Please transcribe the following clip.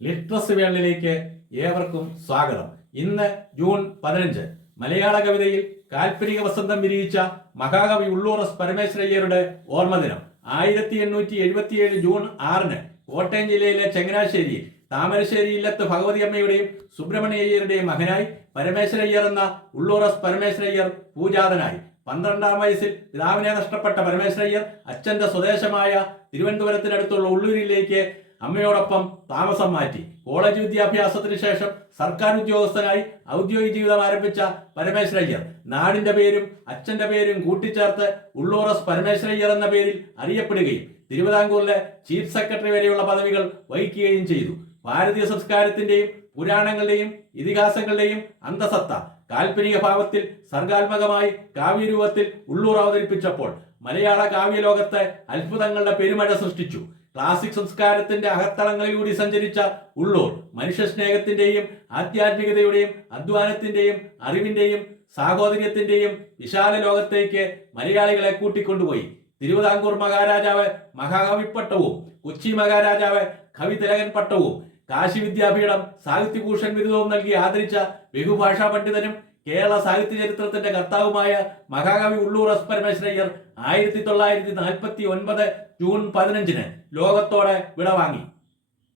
Literacy വേൾഡിലേക്ക് ഏവർക്കും സ്വാഗതം. ഇന്ന് ജൂൺ 15. മലയാള കവിതയിൽ കാൽപ്പനിക വസന്തം വിരിയിച്ച മഹാകവി ഉള്ളൂർ എസ് പരമേശ്വരയ്യരുടെ ഓർമ്മദിനം 1877 ജൂൺ 6 കോട്ടയം ജില്ലയിലെ ചങ്ങനാശ്ശേരിയിൽ താമരശ്ശേരി ഇല്ലത്ത് ഭഗവതി അമ്മയുടെയും സുബ്രഹ്മണ്യയ്യരുടെയും മകനായി പരമേശ്വരയ്യർ എന്ന ഉള്ളൂർ എസ് പരമേശ്വരയ്യർ പൂജാതനായി. 12-ാം വയസ്സിൽ പിതാവിനെ നഷ്ടപ്പെട്ട പരമേശ്വരയ്യർ അച്ഛന്റെ സ്വദേശമായ തിരുവനന്തപുരത്തിനടുത്തുള്ള ഉള്ളൂരിലേക്ക് അമ്മയോടൊപ്പം താമസം മാറ്റി. കോളേജ് വിദ്യാഭ്യാസത്തിന് ശേഷം സർക്കാർ ഉദ്യോഗസ്ഥനായി ഔദ്യോഗിക ജീവിതം ആരംഭിച്ച പരമേശ്വരയ്യർ നാടിന്റെ പേരും അച്ഛന്റെ പേരും കൂട്ടിച്ചേർത്ത് ഉള്ളൂർ എസ് പരമേശ്വരയ്യർ എന്ന പേരിൽ അറിയപ്പെടുകയും തിരുവിതാംകൂറിലെ ചീഫ് സെക്രട്ടറി വരെയുള്ള പദവികൾ വഹിക്കുകയും ചെയ്തു. ഭാരതീയ സംസ്കാരത്തിന്റെയും പുരാണങ്ങളുടെയും ഇതിഹാസങ്ങളുടെയും അന്തസത്ത കാൽപ്പനിക ഭാവത്തിൽ സർഗാത്മകമായി കാവ്യരൂപത്തിൽ ഉള്ളൂർ അവതരിപ്പിച്ചപ്പോൾ മലയാള കാവ്യലോകത്തെ അത്ഭുതങ്ങളുടെ പെരുമഴ സൃഷ്ടിച്ചു. ക്ലാസിക് സംസ്കാരത്തിന്റെ അകത്തളങ്ങളിലൂടെ സഞ്ചരിച്ച ഉള്ളൂർ മനുഷ്യസ്നേഹത്തിന്റെയും ആധ്യാത്മികതയുടെയും അധ്വാനത്തിന്റെയും അറിവിന്റെയും സാഹോദര്യത്തിന്റെയും വിശാല ലോകത്തേക്ക് മലയാളികളെ കൂട്ടിക്കൊണ്ടുപോയി. തിരുവിതാംകൂർ മഹാരാജാവ് മഹാകവിപ്പട്ടവും കൊച്ചി മഹാരാജാവ് കവിതിലകൻ പട്ടവും കാശി വിദ്യാപീഠം സാഹിത്യഭൂഷൺ ബിരുദവും നൽകി ആദരിച്ച ബഹുഭാഷാ പണ്ഡിതനും കേരള സാഹിത്യ ചരിത്രത്തിന്റെ കർത്താവുമായ മഹാകവി ഉള്ളൂർ എസ് പരമേശ്വരയ്യർ 1949 ജൂൺ 15 ലോകത്തോടെ വിടവാങ്ങി.